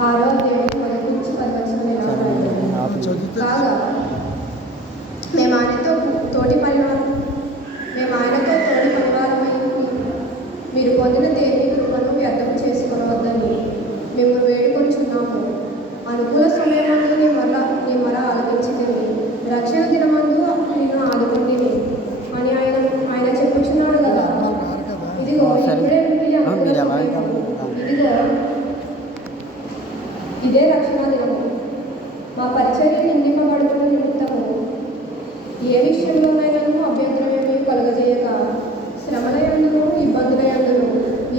ఆరోగ్యం దేవుడు ఇదే రక్షణ మా పరిచర్య నిందింపబడుతున్న నిమిత్తము. ఏ విషయంలోనైనా అభ్యంతరమే కలుగజేయక. శ్రమలయందును ఇబ్బందులయందును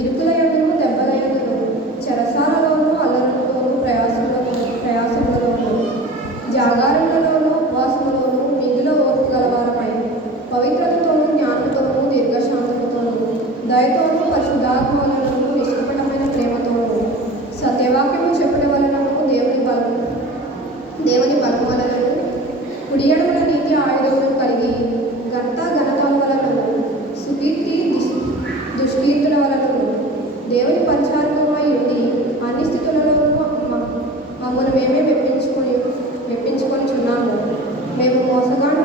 ఇరుకులయందును దెబ్బలయందును చెరసాలలోనూ అల్లరలలోనూ ప్రయాసంలోనూ ప్రయాసములలోనూ జాగారములలోనూ ఉపవాసములోనూ మిగుల ఓర్పు గలవారమై పవిత్రతతోనూ జ్ఞానంతోనూ దీర్ఘశాంతముతోనూ దయతోనూ పరిశుద్ధాత్మలలోనూ నిష్కపటమైన ప్రేమతో మేమే మెప్పించుకొని మెప్పించుకొని చున్నాము. మేము మోసగాడు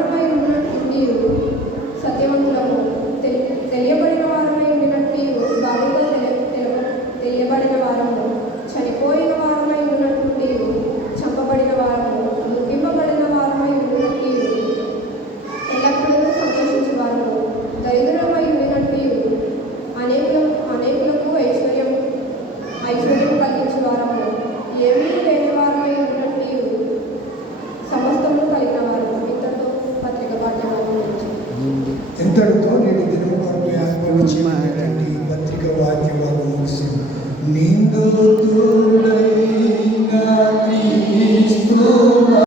tertulia